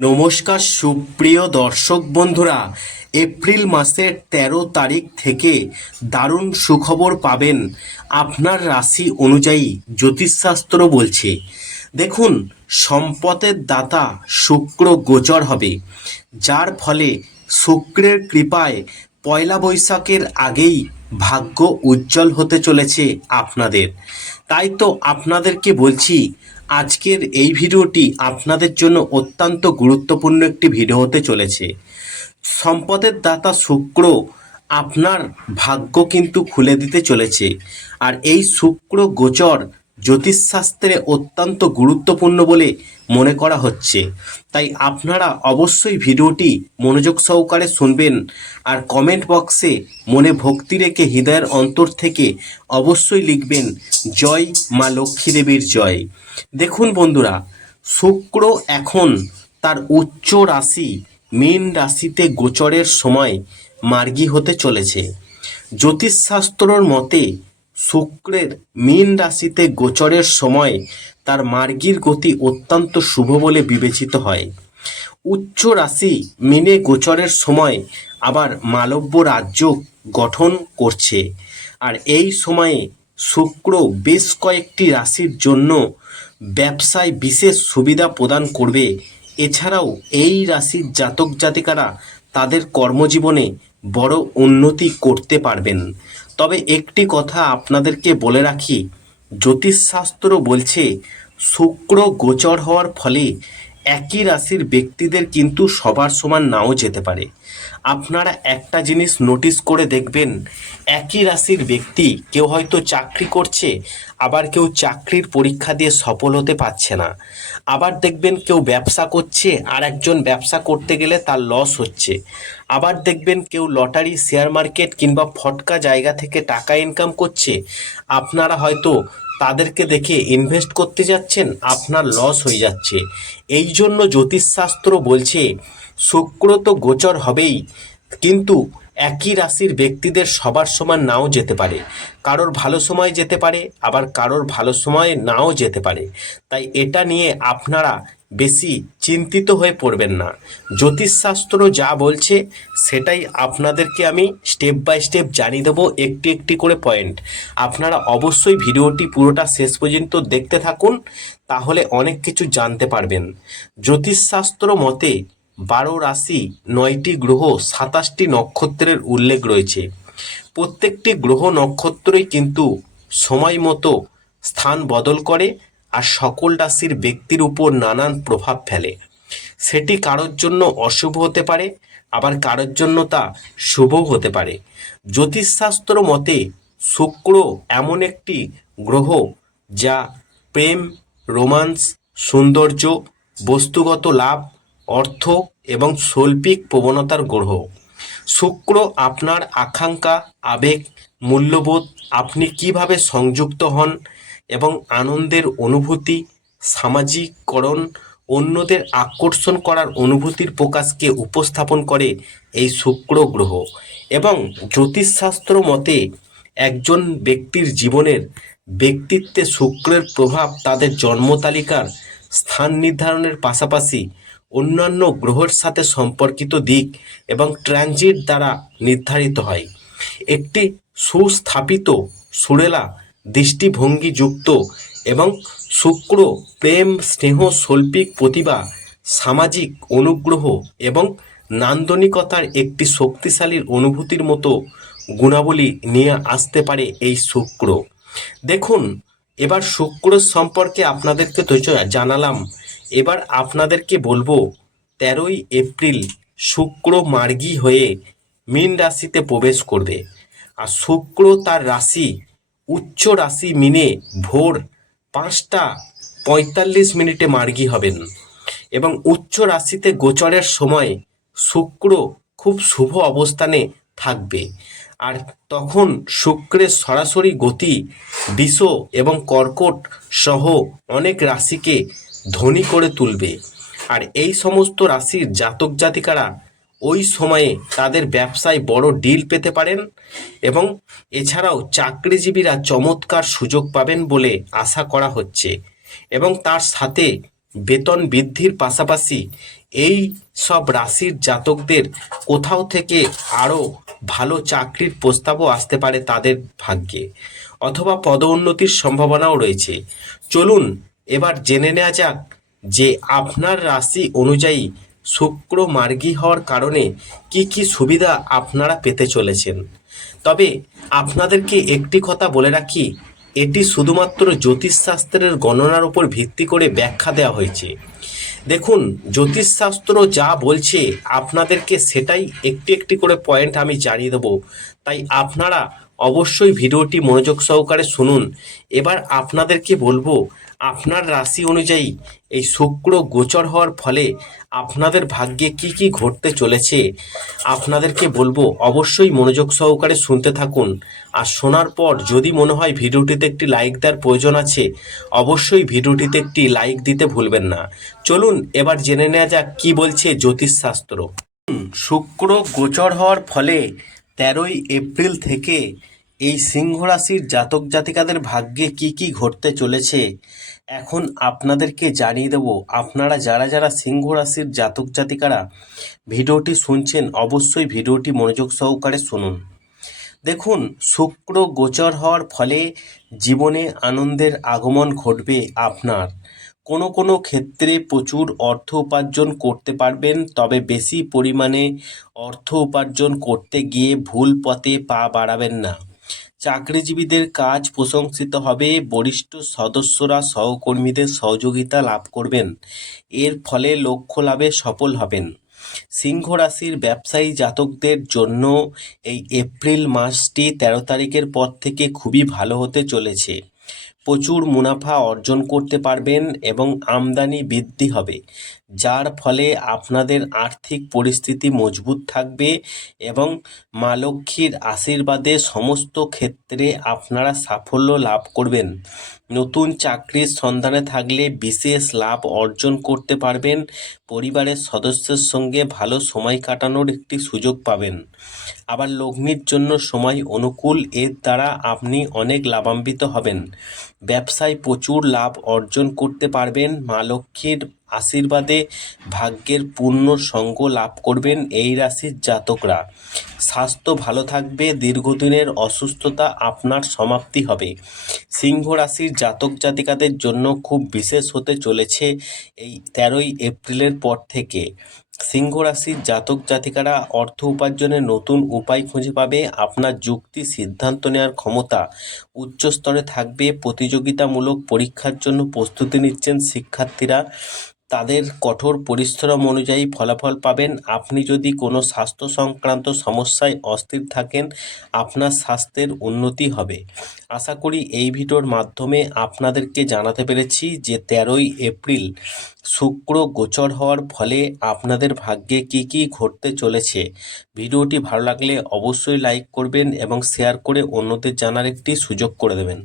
নমস্কার সুপ্রিয় দর্শক বন্ধুরা, এপ্রিল মাসের তেরো তারিখ থেকে দারুণ সুখবর পাবেন আপনার রাশি অনুযায়ী জ্যোতিষশাস্ত্র বলছে। দেখুন, সম্পদের দাতা শুক্র গোচর হবে, যার ফলে শুক্রের কৃপায় পয়লা বৈশাখের আগেই ভাগ্য উজ্জ্বল হতে চলেছে আপনাদের। তাই তো আপনাদেরকে বলছি আজকের এই ভিডিওটি আপনাদের জন্য অত্যন্ত গুরুত্বপূর্ণ একটি ভিডিও হতে চলেছে। সম্পদের দাতা শুক্র আপনার ভাগ্য কিন্তু খুলে দিতে চলেছে। আর এই শুক্র গোচর জ্যোতিষশাস্ত্রে অত্যন্ত গুরুত্বপূর্ণ বলে মনে করা হচ্ছে। তাই আপনারা অবশ্যই ভিডিওটি মনোযোগ সহকারে শুনবেন আর কমেন্ট বক্সে মনে ভক্তি রেখে হৃদয়ের অন্তর থেকে অবশ্যই লিখবেন, জয় মা লক্ষ্মী দেবীর জয়। দেখুন বন্ধুরা, শুক্র এখন তার উচ্চ রাশি, মীন রাশিতে গোচরের সময় মার্গী হতে চলেছে। জ্যোতিষশাস্ত্রর মতে শুক্রের মীন রাশিতে গোচরের সময় তার মার্গীর গতি অত্যন্ত শুভ বলে বিবেচিত হয়। উচ্চ রাশি মিনে গোচরের সময় আবার মালব্য রাজ্য গঠন করছে। আর এই সময়ে শুক্র বেশ কয়েকটি রাশির জন্য ব্যবসায় বিশেষ সুবিধা প্রদান করবে। এছাড়াও এই রাশির জাতক জাতিকারা তাদের কর্মজীবনে বড় উন্নতি করতে পারবেন। তবে একটি কথা আপনাদেরকে বলে রাখি, জ্যোতিষশাস্ত্র বলছে, শুক্র গোচর হওয়ার ফলে একই রাশির ব্যক্তিদের কিন্তু সবার সমান নাও যেতে পারে। আপনারা একটা জিনিস নোটিস করে দেখবেন, একই রাশির ব্যক্তি কেউ হয়তো চাকরি করছে, আবার কেউ চাকরির পরীক্ষা দিয়ে সফল হতে পারছে না। আবার দেখবেন কেউ ব্যবসা করছে, আর একজন ব্যবসা করতে গেলে তার লস হচ্ছে। আবার দেখবেন কেউ লটারি শেয়ার মার্কেট কিংবা ফটকা জায়গা থেকে টাকা ইনকাম করছে। আপনারা হয়তো তাদেরকে দেখে ইনভেস্ট করতে যাচ্ছেন, আপনার লস হয়ে যাচ্ছে। এই জন্য জ্যোতিষশাস্ত্র বলছে, শুক্র তো গোচর হবেই, কিন্তু একই রাশির ব্যক্তিদের সবার সময় নাও যেতে পারে। কারোর ভালো সময় যেতে পারে, আবার কারোর ভালো সময় নাও যেতে পারে। তাই এটা নিয়ে আপনারা বেশি চিন্তিত হয়ে পড়বেন না। জ্যোতিষশাস্ত্র যা বলছে, সেটাই আপনাদেরকে আমি স্টেপ বাই স্টেপ জানিয়ে দেবো, একটি একটি করে পয়েন্ট আপনারা অবশ্যই ভিডিওটি পুরোটা শেষ পর্যন্ত দেখতে থাকুন, তাহলে অনেক কিছু জানতে পারবেন। জ্যোতিষশাস্ত্র মতে, বারো রাশি নয়টি গ্রহ সাতাশটি নক্ষত্রের উল্লেখ রয়েছে। প্রত্যেকটি গ্রহ নক্ষত্রই কিন্তু সময় মতো স্থান বদল করে আর সকল রাশির ব্যক্তির উপর নানান প্রভাব ফেলে। সেটি কারোর জন্য অশুভ হতে পারে, আবার কারোর জন্য তা শুভও হতে পারে। জ্যোতিষশাস্ত্র মতে শুক্র এমন একটি গ্রহ যা প্রেম, রোমান্স, সৌন্দর্য, বস্তুগত লাভ, অর্থ এবং শৈল্পিক প্রবণতার গ্রহ। শুক্র আপনার আকাঙ্ক্ষা, আবেগ, মূল্যবোধ, আপনি কীভাবে সংযুক্ত হন এবং আনন্দের অনুভূতি, সামাজিককরণ, অন্যদের আকর্ষণ করার অনুভূতির প্রকাশকে উপস্থাপন করে এই শুক্র গ্রহ। এবং জ্যোতিষশাস্ত্র মতে একজন ব্যক্তির জীবনের ব্যক্তিত্বে শুক্রের প্রভাব তাদের জন্মতালিকার স্থান নির্ধারণের পাশাপাশি অন্যান্য গ্রহের সাথে সম্পর্কিত দিক এবং ট্রানজিট দ্বারা নির্ধারিত হয়। একটি সুস্থাপিত সুরেলা দৃষ্টিভঙ্গিযুক্ত এবং শুক্র প্রেম, স্নেহ, শৈল্পিক প্রতিভা, সামাজিক অনুগ্রহ এবং নান্দনিকতার একটি শক্তিশালী অনুভূতির মতো গুণাবলী নিয়ে আসতে পারে এই শুক্র। দেখুন, এবার শুক্র সম্পর্কে আপনাদেরকে তো জানালাম। এবার আপনাদেরকে বলব, তেরোই এপ্রিল শুক্র মার্গী হয়ে মীন রাশিতে প্রবেশ করবে। আর শুক্র তার রাশি উচ্চ রাশি মিনে ভোর পাঁচটা পঁয়তাল্লিশ মিনিটে মার্গী হবেন। এবং উচ্চ রাশিতে গোচরের সময় শুক্র খুব শুভ অবস্থানে থাকবে। আর তখন শুক্রের সরাসরি গতি, বিষ এবং কর্কট সহ অনেক রাশিকে ধনী করে তুলবে। আর এই সমস্ত রাশির জাতক জাতিকারা ওই সময়ে তাদের ব্যবসায় বড় ডিল পেতে পারেন এবং এছাড়াও চাকরিজীবীরা চমৎকার সুযোগ পাবেন বলে আশা করা হচ্ছে এবং তার সাথে বেতন বৃদ্ধির পাশাপাশি এই সব রাশির জাতকদের কোথাও থেকে আরও ভালো চাকরির প্রস্তাবও আসতে পারে তাদের ভাগ্যে অথবা পদোন্নতির সম্ভাবনাও রয়েছে। চলুন এবার জেনে নেওয়া যাক যে আপনার রাশি অনুযায়ী শুক্র মার্গী হওয়ার কারণে কি কি সুবিধা আপনারা পেতে চলেছেন? তবে আপনাদেরকে একটি কথা বলে রাখি, এটি শুধুমাত্র জ্যোতিষশাস্ত্রের গণনার উপর ভিত্তি করে ব্যাখ্যা দেওয়া হয়েছে। দেখুন, জ্যোতিষশাস্ত্র যা বলছে, আপনাদেরকে সেটাই একটি একটি করে পয়েন্ট আমি জানিয়ে দেবো। তাই আপনারা অবশ্যই ভিডিওটি মনোযোগ সহকারে শুনুন। এবার আপনাদেরকে বলব, আপনার রাশি অনুযায়ী এই শুক্র গোচর হওয়ার ফলে আপনাদের ভাগ্যে কি কি ঘটতে চলেছে আপনাদেরকে বলব, অবশ্যই মনোযোগ সহকারে শুনতে থাকুন। আর শোনার পর যদি মনে হয় ভিডিওটিতে একটি লাইক দেওয়ার প্রয়োজন আছে, অবশ্যই ভিডিওটিতে একটি লাইক দিতে ভুলবেন না। চলুন, এবার জেনে নেওয়া যাক কি বলছে জ্যোতিষশাস্ত্র। শুক্র গোচর হওয়ার ফলে তেরোই এপ্রিল থেকে এই সিংহ রাশির জাতক জাতিকাদের ভাগ্যে কি কি ঘটতে চলেছে, এখন আপনাদেরকে জানিয়ে দেব। আপনারা যারা যারা সিংহ রাশির জাতক জাতিকারা ভিডিওটি শুনছেন, অবশ্যই ভিডিওটি মনোযোগ সহকারে শুনুন। দেখুন, শুক্র গোচর হওয়ার ফলে জীবনে আনন্দের আগমন ঘটবে আপনার। কোনো কোনো ক্ষেত্রে প্রচুর অর্থ উপার্জন করতে পারবেন, তবে বেশি পরিমাণে অর্থ উপার্জন করতে গিয়ে ভুল পথে পা বাড়াবেন না। চাকরিজীবীদের কাজ প্রশংসিত হবে, বরিষ্ঠ সদস্যরা সহকর্মীদের সহযোগিতা লাভ করবেন, এর ফলে লক্ষ্য লাভে সফল হবেন। সিংহ রাশির ব্যবসায়ী জাতকদের জন্য এই এপ্রিল মাসটি তেরো তারিখের পর থেকে খুবই ভালো হতে চলেছে। প্রচুর মুনাফা অর্জন করতে পারবেন এবং আমদানি বৃদ্ধি হবে। যার ফলে আপনাদের আর্থিক পরিস্থিতি মজবুত থাকবে এবং মা লক্ষ্মীর আশীর্বাদে সমস্ত ক্ষেত্রে আপনারা সাফল্য লাভ করবেন। নতুন চাকরির সন্ধানে থাকলে বিশেষ লাভ অর্জন করতে পারবেন। পরিবারের সদস্যের সঙ্গে ভালো সময় কাটানোর একটি সুযোগ পাবেন। আবার লগ্নির জন্য সময় অনুকূল, এর দ্বারা আপনি অনেক লাভান্বিত হবেন। ব্যবসায় প্রচুর লাভ অর্জন করতে পারবেন। মা লক্ষ্মীর আশীর্বাদে ভাগ্যের পূর্ণ সঙ্গ লাভ করবেন এই রাশির জাতকরা। স্বাস্থ্য ভালো থাকবে, দীর্ঘদিনের অসুস্থতা আপনার সমাপ্তি হবে। সিংহ রাশির জাতক জাতিকাদের জন্য খুব বিশেষ হতে চলেছে এই তেরোই এপ্রিলের পর থেকে। সিংহ রাশির জাতক জাতিকারা অর্থ উপার্জনের নতুন উপায় খুঁজে পাবে, আপনার যুক্তি, সিদ্ধান্ত নেওয়ার ক্ষমতা উচ্চ স্তরে থাকবে, প্রতিযোগিতামূলক পরীক্ষার জন্য প্রস্তুতি নিচ্ছেন শিক্ষার্থীরা। তাদের কঠোর পরিশ্রম অনুযায়ী ফলাফল পাবেন। আপনি যদি কোনো স্বাস্থ্য সংক্রান্ত সমস্যায় অস্থির থাকেন, আপনার স্বাস্থ্যের উন্নতি হবে। আশা করি এই ভিডিওর মাধ্যমে আপনাদেরকে জানাতে পেরেছি যে তেরোই এপ্রিল শুক্র গোচর হওয়ার ফলে আপনাদের ভাগ্যে কি কি ঘটতে চলেছে। ভিডিওটি ভালো লাগলে অবশ্যই লাইক করবেন এবং শেয়ার করে অন্যদের জানার একটি সুযোগ করে দেবেন।